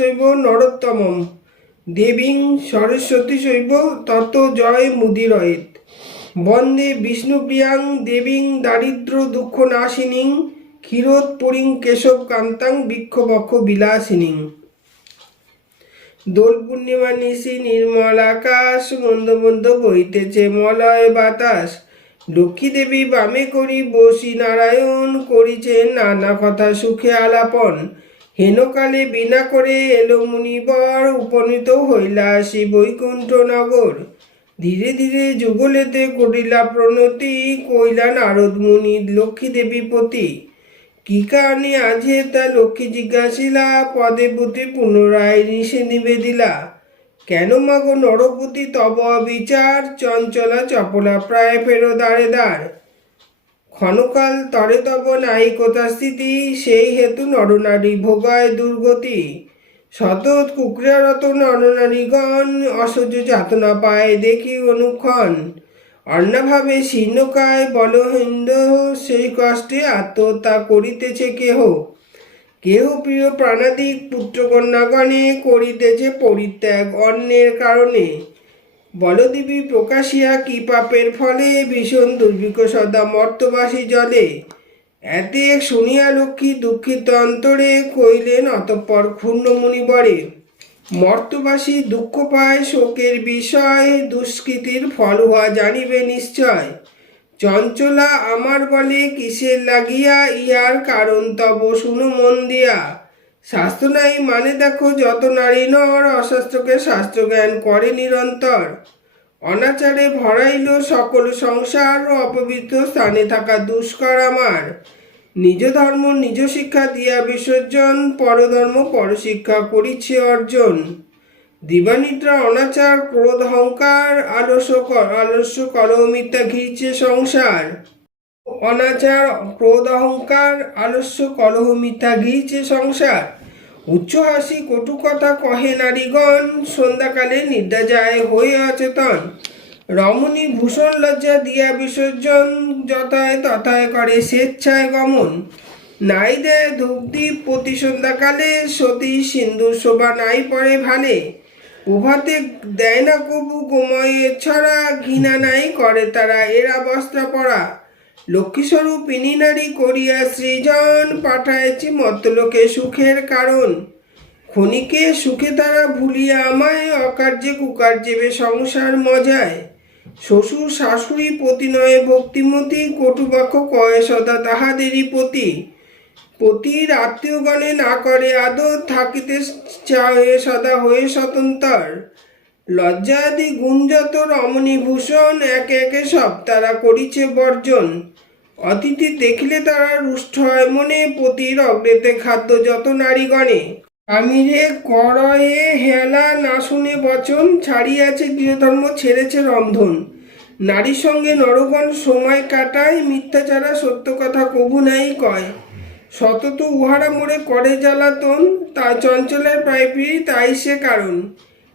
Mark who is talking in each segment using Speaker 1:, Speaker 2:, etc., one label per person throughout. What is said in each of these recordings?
Speaker 1: নরশৈব নরোত্তমম। দেবীং সরস্বতী শৈব তত জয় মুদিরয়েত। বন্দে বিষ্ণুপ্রিয়াং দেবীং দারিদ্র দুঃখ নাশিনীং ক্ষীরোৎপুরীং কেশব কান্তাং বৃক্ষবক্ষ বিলাসিনীং। দোল পূর্ণিমা নিশি নির্মল আকাশ, মন্দ মন্দ বইতেছে মলয় বাতাস। লক্ষ্মী দেবী বামে করি বসি নারায়ণ করিছেন নানা কথা সুখে আলাপন। হেনকালে বিনা করে এলো মুনিবর উপনীত হইলা শ্রী বৈকুণ্ঠ নগর। ধীরে ধীরে যুগলেতে করিলা প্রণতি কইলা নারদ মুনি, লক্ষ্মী দেবী পতি, কি কারণে আজে তা লক্ষ্মী জিজ্ঞাসিলা, পদে পুতে পুনরায় নিশে নিবেদিলা? কেন মাগো নরপতি তব বিচার চঞ্চলা চপলা প্রায় ফেরো দাঁড়ে দাঁড় ক্ষণকাল তরে তব নাই কোথা স্থিতি, সেই হেতু নরনারী ভোগায় দুর্গতি। শতৎ কুকরারত নরনারীগণ অসহ্য যাতনা পায় দেখি অনুক্ষণ। অন্যভাবে শীর্ণকায় বলহিন্দ সেই কষ্টে আত্মহত্যা করিতেছে কেহ। কেহ প্রিয় প্রাণাদিক পুত্রকন্যাগণে করিতেছে পরিত্যাগ অন্যের কারণে। বলদেবী প্রকাশিয়া কি পাপের ফলে ভীষণ দুর্ভিক্ষ সদা মর্তবাসী জলে। এতে শুনিয়া লক্ষ্মী দুঃখিত অন্তরে কইলেন অতঃপর ক্ষুণ্ণ মুনিবরে মর্তবাসী দুঃখ পায় শোকের বিষয়, দুষ্কৃতির ফল হওয়া জানিবে নিশ্চয়। চঞ্চলা আমার বলে কিসের লাগিয়া, ইহার কারণ তব শুনো মন দিয়া। শাস্ত্র নাই মানে দেখো যত নারী নর, অশাস্ত্রকে শাস্ত্র জ্ঞান করে নিরন্তর। অনাচারে ভরাইল সকল সংসার ও অপবিত্র স্থানে থাকা দুষ্কর আমার। নিজ ধর্ম, নিজ শিক্ষা দিয়া বিসর্জন, পরধর্ম, পরশিক্ষা করিছে অর্জন। দিবানিদ্রা, অনাচার, ক্রোধ, অহংকার, আলস্য আলস্য মিথ্যা ঘিরছে সংসার। অনাচার, ক্রোধ, অহংকার, আলস্য কলহ মিথ্যা ঘিরছে সংসার। উচ্চ হাসি কটু কথা কহে নারীগণ, সন্ধ্যাকালে নিদ্রা যায় হয়ে অচেতন। রমণী ভূষণ লজ্জা দিয়া বিসর্জন, যথায় তথায় করে স্বেচ্ছায় গমন। নাই দেয় ধূপদীপ প্রতি সন্ধ্যাকালে, সতী সিন্ধু শোভা নাই পড়ে ভালে। প্রভাতে দেয় না কবু গোময়ের ছড়া ঘৃণা নাই করে তারা এরা বস্ত্রা পড়া। লক্ষ্মীস্বরূপ নারী করিয়া সৃজন পাঠাইছি মত্তলোকে সুখের কারণ। ক্ষণিকে সুখে তারা ভুলিয়া আমায় অকার্যে কুকার্যে সংসার মজায়। শ্বশুর শাশুড়ি পতি নয় ভক্তিমতী কটুবাক্য কয় সদা তাহাদেরই পতি। পতির আত্মীয়গণে না করে আদর থাকিতে চায় সদা হয়ে স্বতন্ত্র লজ্জাদি গুঞ্জত রমণী ভূষণ একে একে সব তারা করিছে বর্জন। অতিথি দেখিলে তারা রুষ্ট হয় মনে পতির অগ্রেতে খাদ্য যত নারীগণে আমি রে করয়ে হেলা না শুনে বচন ছাড়িয়াছে গৃহধর্ম ছেড়েছে রন্ধন নারীর সঙ্গে নরগণ সময় কাটায়, মিথ্যাচারা সত্য কথা কবু নাই কয়। সতত উহারা মোড়ে করে জ্বালাতন, তা চঞ্চলের প্রায় তাই সে কারণ।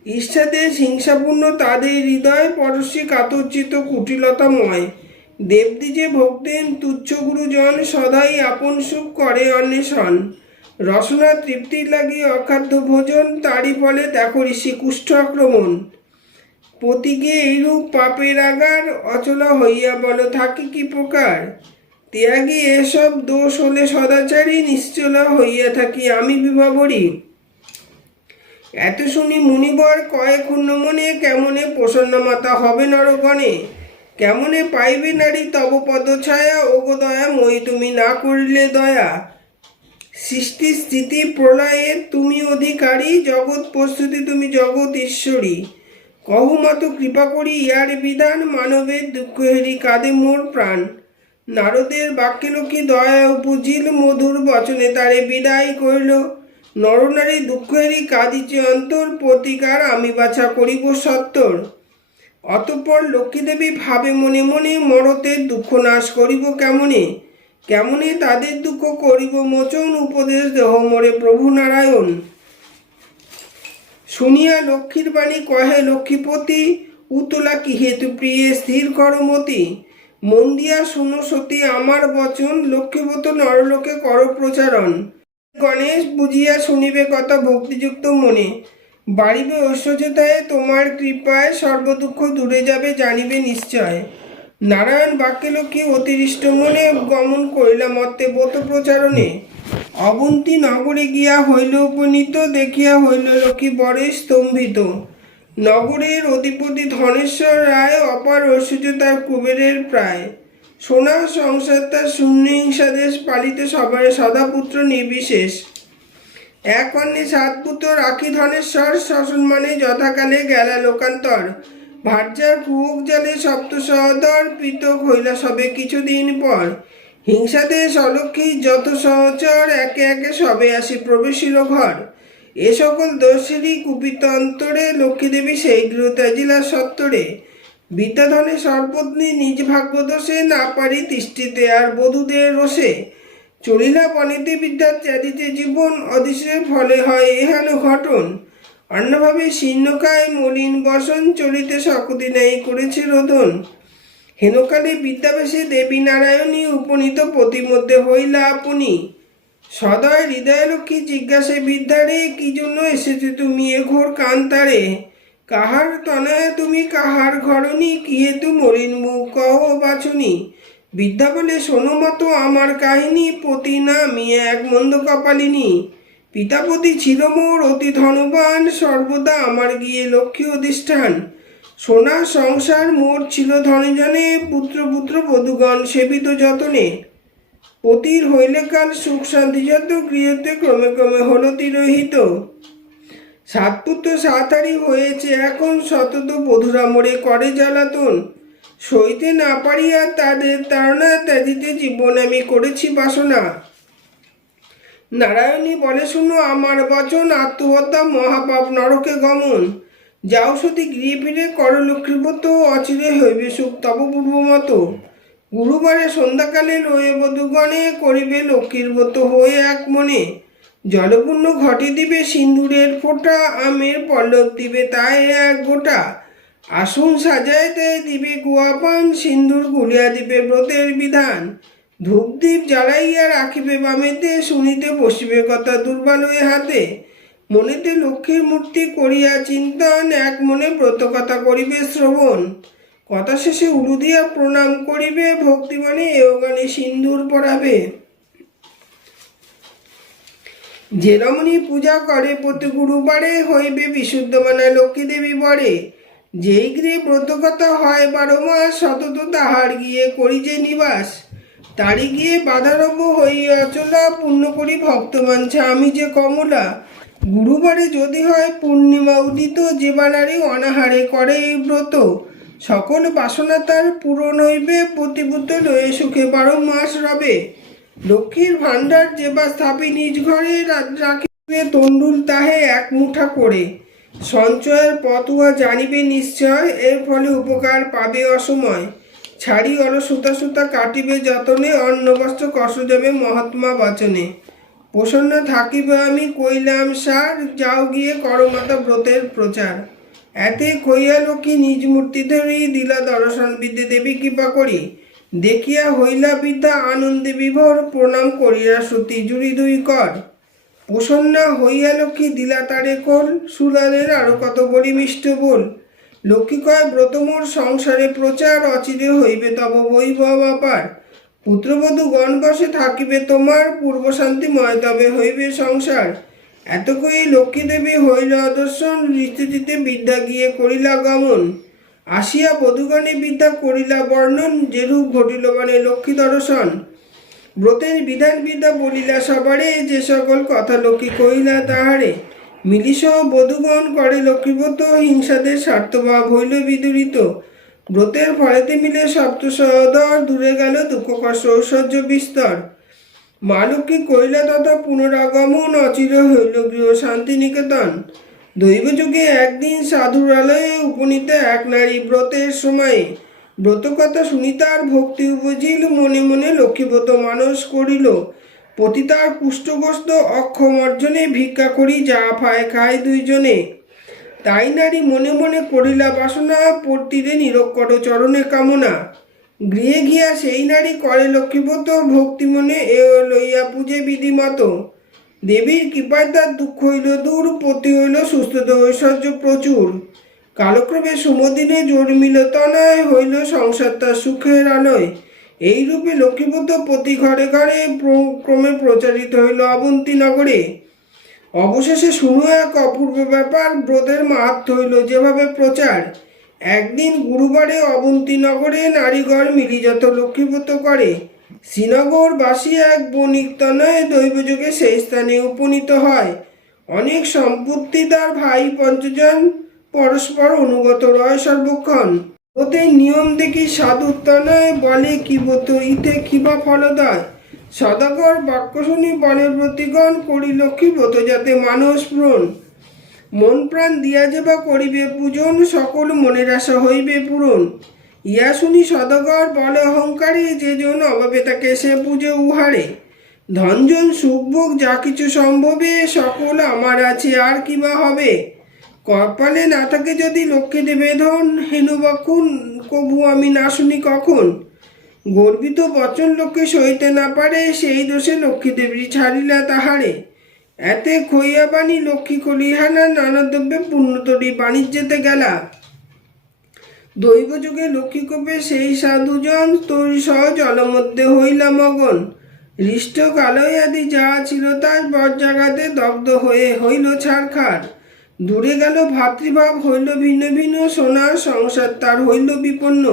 Speaker 1: ঈর্ষাদেশ হিংসাপূর্ণ তাদের হৃদয় পরশী কাতর্চিত কুটিলতাময়। দেবদ্বিজে ভক্তেন তুচ্ছ গুরুজন সদাই আপন সুখ করে অন্বেষণ। রসনা তৃপ্তির লাগি অখাদ্য ভোজন, তারই ফলে দেখো ঋষি কুষ্ঠ আক্রমণ। পতিকে এইরূপ পাপের আগার অচলা হইয়া বল, থাকে কি প্রকার? ত্যাগী এসব দোষ হলে সদাচারী নিশ্চলা হইয়া থাকি, আমি বিভাবরী। এত শুনি মুনিবর কয়ে ক্ষুণ্ণ মনে কেমনে প্রসন্ন মাতা হবে নরগণে? কেমনে পাইবে নারী তব পদ ছায়া দয়া, মই তুমি না করিলে দয়া। সৃষ্টি স্থিতি প্রলয়ে তুমি অধিকারী, জগৎ প্রস্তুতি তুমি জগৎ ঈশ্বরী। কহু মত কৃপা করি ইয়ার বিধান, মানবের দুঃখ হেরি কাঁদে মোর প্রাণ। নারদের বাক্যে লোকে দয়া বুঝিল মধুর বচনে তারে বিদায় করিল। নরনারী দুঃখেরই কাঁদিছে অন্তর, প্রতিকার আমি বাছা করিব সত্তর। অতঃপর লক্ষ্মীদেবী ভাবে মনে মনে মরতের দুঃখ নাশ করিব কেমনে? কেমনে তাদের দুঃখ করিব মোচন উপদেশ দেহ মরে প্রভু নারায়ণ। শুনিয়া লক্ষ্মীর বাণী কহে, লক্ষ্মীপতি, উতলা কি হেতু প্রিয়ে স্থির করমতি মন দিয়া শুনো সতী, আমার বচন লক্ষ্মীপত নরলোকে কর প্রচারণ। গণেশ বুঝিয়া শুনিবে কথা ভক্তিযুক্ত মনে। বাড়িবে ঐশ্বর্যতায় তোমার কৃপায় সর্বদুঃখ দূরে যাবে জানিবে নিশ্চয়। নারায়ণ বাক্যলোকে অতিরিষ্ট মনে গমন করিলাম মর্তে ব্রত প্রচারণে। অবন্তী নগরে গিয়া হইল উপনীত, দেখিয়া হইল লক্ষ্মী বরে স্তম্ভিত। নগরের অধিপতি ধনেশ্বর রায় অপার ঐশ্বর্য তার কুবেরের প্রায়। সোনা সংসার তার হিংসাদেশ পালিত সবার সদাপুত্র নির্বিশেষ। এক অন্যে সাত পুত্র রাখি ধনেশ্বর শাসনমানে যথাকালে গেলা লোকান্তর। ভার্যার কুয়োক জালে সপ্ত সহদর, পৃথক হইলা সবে কিছুদিন পর। হিংসাতে অলক্ষী যত সহচর একে একে সবে আসি প্রবেশিল ঘর। এ সকল দোষেরই কুপিত অন্তরে লক্ষ্মীদেবী সেই গৃহ ত্যাজিলা সত্তরে। বিদ্যাধনে সর্বত্নী নিজ ভাগ্য দোষে না পারি তিষ্ঠিতে আর বধূদের রোষে চলিলা বনিতে বিদ্যার ত্যাজিতে জীবন অদিশের ফলে হয় এহেন ঘটন। অন্যভাবে শীর্ণকায় মলিন বসন চলিতে নেই করেছে রোদন। হেনকালে বিদ্যাবেশে দেবী নারায়ণী উপনীত প্রতিমধ্যে হইলা আপনি। সদয় হৃদয় লক্ষ্মী জিজ্ঞাসে, বিদ্যারে, কি জন্য এসেছে তুমি এ ঘোর কান্তারে? কাহার তনয় তুমি কাহার ঘরণী কি হেতু মলিন মুখ বাছুনি বিদ্যা বলে শোনো মতো আমার কাহিনী, পতি না মিয়ে এক মন্দ কপালিনী। পিতাপতি ছিল মোর অতি ধনবান, সর্বদা আমার গিয়ে লক্ষ্মী অধিষ্ঠান। সোনা সংসার মোর ছিল ধনজনে, পুত্র পুত্র বধুগণ সেবিত যতনে। পতির হইলে কাল সুখ শান্তি যত, গৃহতে ক্রমে ক্রমে হলো তিরোহিত সাত তো সাতারি হয়েছে, এখন শতত বধুরা মোড়ে করে জ্বালাতন। সইতে না পারিয়া তাদের তাড়না ত্যাজিতে জীবন আমি করেছি বাসনা। নারায়ণী বলে, শুনো, আমার বচন, আত্মহত্যা, মহাপাপ, নরকে গমন। যাও সতী গৃহে ফিরে কর লক্ষ্মীব্রত অচিরে হইবে সুখ, তব পূর্ব মতো গুরুবারে সন্ধ্যাকালে রয়ে বধুগণে করিবে লক্ষ্মীর ব্রত হয়ে এক মনে। জলপূর্ণ ঘটে দিবে সিন্দুরের ফোঁটা, আমের পল্লব দিবে তাই এক গোটা। আসন দেয় দিবে গুয়াপান সিন্দুর গুলিয়া দিবে ব্রতের বিধান। ধূপদীপ জ্বালাইয়া রাখিবে বামেতে, শুনিতে বসিবে কথা দুর্বল হয়ে হাতে। মনেতে লক্ষ্মীর মূর্তি করিয়া চিন্তন, এক মনে ব্রত কথা করিবে শ্রবণ। কথা শেষে উলু দিয়া প্রণাম করিবে ভক্তিমানে এওগানে সিন্দুর পড়াবে যে রমণী পূজা করে প্রতি গুরুবারে হইবে বিশুদ্ধ মানা লক্ষ্মী দেবী বরে। যেই গৃহে ব্রতকথা হয় বারো মাস সতত তাহার গিয়ে করি যে নিবাস। তারি গিয়ে বাধারম্ভ হইয়া চলা পূর্ণ করি ভক্তমানছা আমি যে কমলা, গুরুবারে যদি হয় পূর্ণিমা উদিত, যে বানারে অনাহারে করে এই ব্রত। সকল বাসনা তার পূরণ হইবে, প্রতিবুদ্ধ লয়ে সুখে বারো মাস রবে। লক্ষ্মীর ভাণ্ডার যে বা স্থাপি নিজ ঘরে রাখিবে তন্ডুল তাহে এক মুঠা করে। সঞ্চয়ের পতুয়া জানিবে নিশ্চয়, এর ফলে উপকার পাবে অসময়। ছাড়ি অলসুতা সুতা কাটিবে যতনে অন্ন বস্ত্র কষ্ট যাবে মহাত্মা বাচনে। প্রসন্ন থাকিবে আমি কইলাম সার, যাও গিয়ে করমাতা ব্রতের প্রচার। এতে কইয়া লোকি নিজ মূর্তি ধরি দিলা দর্শন বিদ্যে দেবী কৃপা করি। দেখিয়া হইলা বিদ্যা আনন্দে বিভোর প্রণাম করিয়া শ্রুতি জুড়ি দুই কর। প্রসন্না হইয়া লক্ষ্মী দিলা তারে কোল সুলালের আরও কত বড়ি মিষ্ট বল। লক্ষ্মী কয় ব্রতমোর সংসারে প্রচার অচিরে হইবে তব বৈভব অপার পুত্রবধূ গণ বসে থাকিবে তোমার, পূর্ব শান্তিময় তবে হইবে সংসার। এত কই লক্ষ্মী দেবী হইল অদর্শন ঋতুতিতে বিদ্যা গিয়ে করিলা গমন। আসিয়া বধূগণে বিদ্যা করিলা, বর্ণন যেরূপ ঘটিল মানে লক্ষ্মী দর্শন। ব্রতের বিধান বিদ্যা বলিলা, সবারে যে সকল কথা লক্ষ্মী কহিলা তাহারে। মিলিস বধুগণ করে লক্ষ্মীব্রত, হিংসাদের স্বার্থভাব হইল বিদুরিত। ব্রতের ফলেতে মিলে সপ্ত সহদর দূরে গেল দুঃখ, কষ্ট, ঐশ্বর্য বিস্তর। মা লক্ষ্মী কইলা তথা পুনরাগমন অচির হইল গৃহ শান্তিনিকেতন। দৈব যুগে একদিন সাধুরালয়ে উপনীত এক নারী ব্রতের সময়ে ব্রত কথা শুনিতার ভক্তি উপজিল, মনে মনে লক্ষ্মীব্রত মানস করিল। পতিতার পুষ্টগ্রস্ত অক্ষম অর্জনে ভিক্ষা করি, যা পায় খায় দুইজনে। তাই নারী মনে মনে করিলা বাসনা পড়তিরে নিরক্ষর চরণে কামনা। গৃহে গিয়া সেই নারী করে লক্ষ্মীব্রত ভক্তি মনে এ লইয়া পূজে বিধিমত। দেবীর কৃপায় তার দুঃখ হইল দূর, পতি হইল সুস্থতা ঐশ্বর্য প্রচুর। কালক্রমে সুমদিনে জন্মিল তনয় হইল, সংসার তার সুখের আলয়। এইরূপে লক্ষ্মীপুত্র প্রতি ঘরে ঘরে ক্রমে প্রচারিত হইল অবন্তী নগরে। অবশেষে শুনো এক অপূর্ব ব্যাপার, ব্রতের মাহাত্ম হইল যেভাবে প্রচার। একদিন গুরুবারে অবন্তী নগরে নারীগড় মিলিযত লক্ষ্মীপুত করে। শ্রীনগর বাসী এক বণিক তনয় দৈবযোগে সেই স্থানে উপনীত হয়। অনেক সম্পত্তি তার ভাই পঞ্চজন পরস্পর অনুগত রয় সর্বক্ষণ। ওতে নিয়ম দেখি সাধু তনয় বলে, কি বত ইতে কিবা ফলদয়? সদাগর বাক্য শুনি বনের প্রতিগণ করি লক্ষ্মী ব্রত যাতে মানুষ প্রণ? মন প্রাণ দিয়া যে বা করিবে পূজন, সকল মনের আশা হইবে পূরণ। ইয়া শুনি সদগর বলে অহংকারী, যে জন অভাবে তাকে সে পুজো উহারে। ধনজন, সুখভোগ, যা কিছু সম্ভবে, সকল আমার আছে, আর কিবা হবে? কপালে না থাকে যদি লক্ষ্মী দেবে ধন হেনু বক্ষণ কবু আমি না শুনি কখন? গর্বিত বচন লোককে সইতে না পারে, সেই দোষে লক্ষ্মী দেবী ছাড়িলা তাহারে। এতে খইয়া বাণী লক্ষ্মী কলিহানা নানা দ্রব্যে পূর্ণতরী বাণিজ্যেতে গেলা। দৈব যুগে লক্ষ্মী কোপে সেই সাধুজন, তরি জলমধ্যে হইলা মগন। হৃষ্ট কালয় আদি যা ছিল তার জাগাতে দগ্ধ হয়ে হইল ছাড়খাড় দূরে গেল ভাতৃভাব, হইল ভিন্ন ভিন্ন সোনার সংসার, তার হইল বিপন্ন।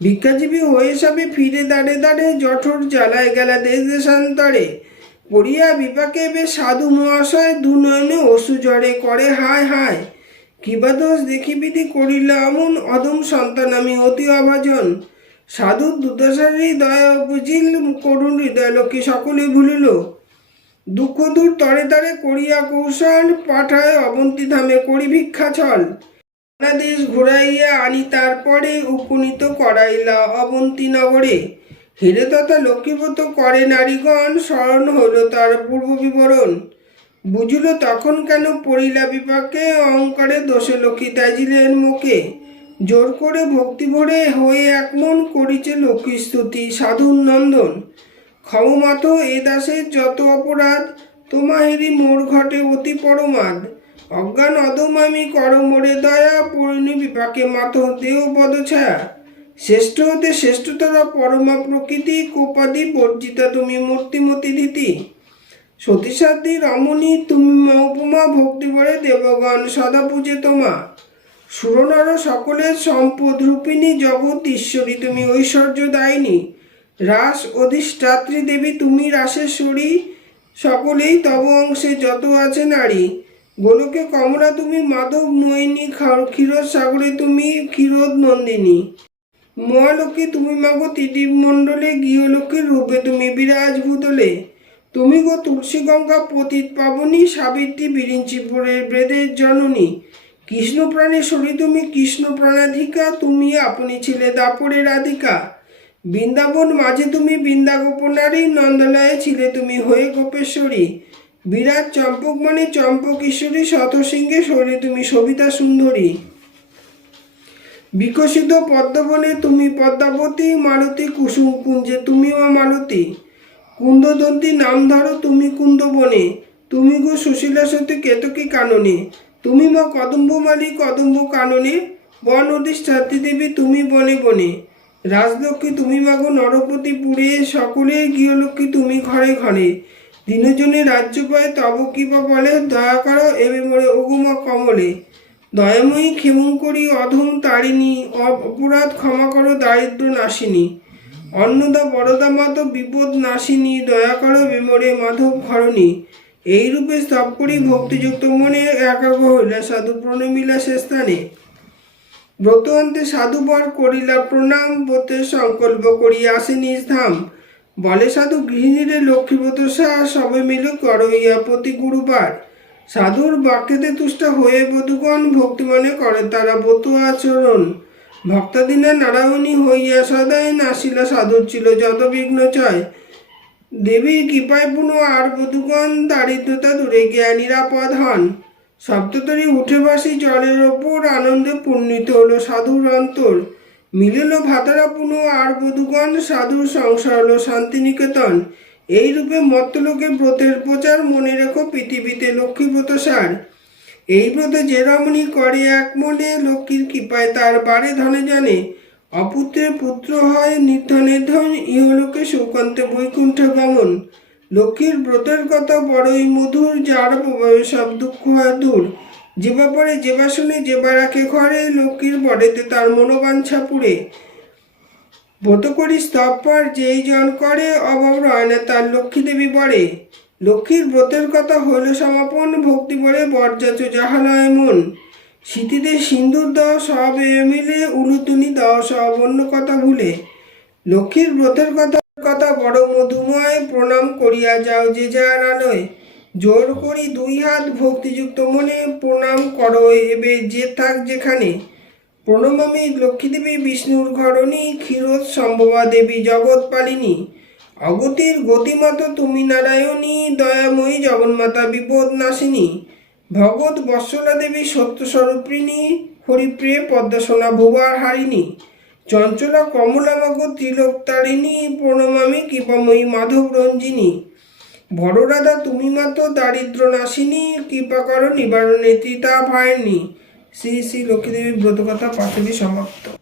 Speaker 1: ভিক্ষাজীবী হয়ে সবে ফিরে দাঁড়ে দাঁড়ে জঠর জ্বালায় গেলা দেশ দেশান্তরে পড়িয়া বিপাকে বেশ সাধু মহাশয় দুনয়নে অসু জড়ে করে হায় হায়। কিবা দোষ দেখিবিধি করিল এমন অদম সন্তান আমি অতি অভাজন। সাধু দুর্দশারী দয়া বুঝিল, করুণ হৃদয় লক্ষ্মী সকলে ভুলিল। দুঃখ দূর তরে তরে করিয়া কৌশল, পাঠায় অবন্তী ধামে করি ভিক্ষা ছল। নানা দেশ ঘুরাইয়া আনি তারপরে উপনীত করাইলা অবন্তী নগরে। হিরে তথা লক্ষ্মীব্রত করে নারীগণ, স্মরণ হইল তার পূর্ব বিবরণ। বুঝিল তখন কেন পড়িলা বিপাকে, অহংকারে দোষে লক্ষ্মী ত্যাজিলেন মুখে। জোর করে ভক্তি ভরে হয়ে একমন করিছে লক্ষ্মী স্তুতি, সাধুর নন্দন। ক্ষমমাত এ দাসের যত অপরাধ তোমাহেরি মোর ঘটে অতি পরমাদ। অজ্ঞান অদম আমি কর মোরে দয়া, পরিণী বিপাকে মাত দেহ পদছায়া শ্রেষ্ঠ হতে শ্রেষ্ঠতর পরমা প্রকৃতি, কোপাদি বর্জিতা তুমি মূর্তিমতি ধীতি সতীসাধ্যী রমণী তুমি উপমা ভক্তি করে দেবগণ সদা পূজে তোমা সুরনর সকলের সম্পদ রূপিণী জগৎ ঈশ্বরী, তুমি ঐশ্বর্য দায়িনী। রাস অধিষ্ঠাত্রী দেবী, তুমি রাসেশ্বরী সকলেই তব অংশে যত আছে নারী। গোলকে কমলা, তুমি মাধব, মোহিনী ক্ষীরোদ সাগরে, তুমি ক্ষীরোদ নন্দিনী। মহালক্ষ্মী, তুমি মাগো ত্রিদীপ মণ্ডলে, গৃহলক্ষ্মীর রূপে তুমি বিরাজ ভূতলে তুমি গো তুলসী গঙ্গা পতিত পাবনী সাবিত্রী বিরিঞ্চিপুরের বেদের জননী। কৃষ্ণ প্রাণেশ্বরী তুমি, কৃষ্ণ প্রাণাধিকা তুমি, আপনি ছিলে দাপরের রাধিকা। বৃন্দাবন মাঝে তুমি বৃন্দা গোপনারী নন্দলায়ে ছিলে তুমি হয়ে গোপেশ্বরী। বিরাট চম্পক মানে চম্পক ঈশ্বরী, শতসিংহে শরী তুমি সবিতা সুন্দরী। বিকশিত পদ্মবনে তুমি পদ্মাবতী মালতী কুসুম কুঞ্জে তুমি মা মালতী কুন্দদন্তী, নাম ধরো তুমি কুন্দবনে। তুমি গো সুশীলা সতী কেতকী কাননে। তুমি মা কদম্বমালী কদম্ব কাননে। বন অধিষ্ঠাত্রী দেবী, তুমি বনে বনে। রাজলক্ষ্মী, তুমি মাগো নরপতি পুরে। সকলের গৃহলক্ষ্মী, তুমি ঘরে ঘরে। দিনজনে রাজ্য পায়, তব কিবা বলে? দয়া করো এবে মোরে ওগুমা কমলে। দয়াময়ী ক্ষেমঙ্করী, অধম তারিণী। অপরাধ ক্ষমা করো, দারিদ্র নাশিনী। অন্নদা বরদা মাত বিপদ নাশিনী, দয়া করো বিমরে মাধব ঘরণী এই রূপে স্তব করি ভক্তিযুক্ত মনে একাগ্র হইলা সাধু প্রণমিলা সে স্থানে। ব্রত অন্তে সাধুবর করিলা প্রণাম, ব্রতে সংকল্প করি আসে নিজ ধাম। বলে সাধু, গৃহিণীরে লক্ষ্মীব্রত সাহা সবে মিলে করো ইয়া প্রতি গুরুবার। সাধুর বাক্যেতে তুষ্ট হয়ে বধুগণ ভক্তিমনে করে, তারা ব্রত আচরণ। ভক্তাদিনা নারায়ণী হইয়া সদাই নাসিলা সাধুর ছিল যত বিঘ্ন চয় দেবীর কৃপায় পুনঃ আর বধুগণ দারিদ্রতা দূরে গিয়া নিরাপদ হন। সপ্ততরী উঠে বাসি জলের ওপর আনন্দে পূর্ণিত হলো সাধুর অন্তর। মিলিল ভাতারা পুনঃ আর বধুগণ সাধুর সংসার হলো শান্তিনিকেতন। এইরূপে মত্তলোকে ব্রতের প্রচার মনে রেখো পৃথিবীতে লক্ষ্মী ব্রত সার। এই ব্রত যে রমণী করে এক মনে, লক্ষ্মীর কৃপায় তার বারে ধনে জানে। অপুত্রের পুত্র হয় নির্ধনের ধন, ইহলোকে সুকান্তে বৈকুণ্ঠ গমন। লক্ষ্মীর ব্রতের কথা বড়ই মধুর, যার প্রভাবে সব দুঃখ হয় দূর। যে ব্যাপারে যে বাসনে যে বা রাখে ঘরে, লক্ষ্মীর বড়েতে তার মনোবাঞ্ছা পুড়ে। ব্রত করি স্তবপার যেই জন করে, অভাব রয় না তার লক্ষ্মী দেবী বড়ে লক্ষ্মীর ব্রতের কথা হইল সমাপন, ভক্তি বলে বরযাচ যাহালয় মন স্মৃতিতে সিন্দুর দাও, সব মিলে উলুতুনি দাও, সব অন্য কথা ভুলে। লক্ষ্মীর ব্রতের কথা কথা বড় মধুময়, প্রণাম করিয়া যাও যে যার আলোয় জোর করি দুই হাত ভক্তিযুক্ত মনে, প্রণাম করো এবে যে থাক যেখানে। প্রণমামি লক্ষ্মীদেবী বিষ্ণুর ঘরণী ক্ষীরোদ সম্ভবা দেবী জগৎ পালিনী অগতির গতিমত তুমি নারায়ণী, দয়াময়ী, জগন্মাতা, বিপদ নাশিনী ভগৎ বৎসলা দেবী সত্যস্বরূপিণী, হরিপ্রিয়ে, পদ্মসোনা ভুবার হারিণী, চঞ্চলা কমলা কমলামগ ত্রিলোকতারিণী, প্রণমামি, কৃপাময়ী, মাধব রঞ্জিনী বড়রাধা তুমি মাত্র দারিদ্র নাশিনী, কৃপা করো নিবারণে ত্রিতা ভায়নি। শ্রী শ্রী লক্ষ্মীদেবী ব্রতকথা পাঠবি সমাপ্ত।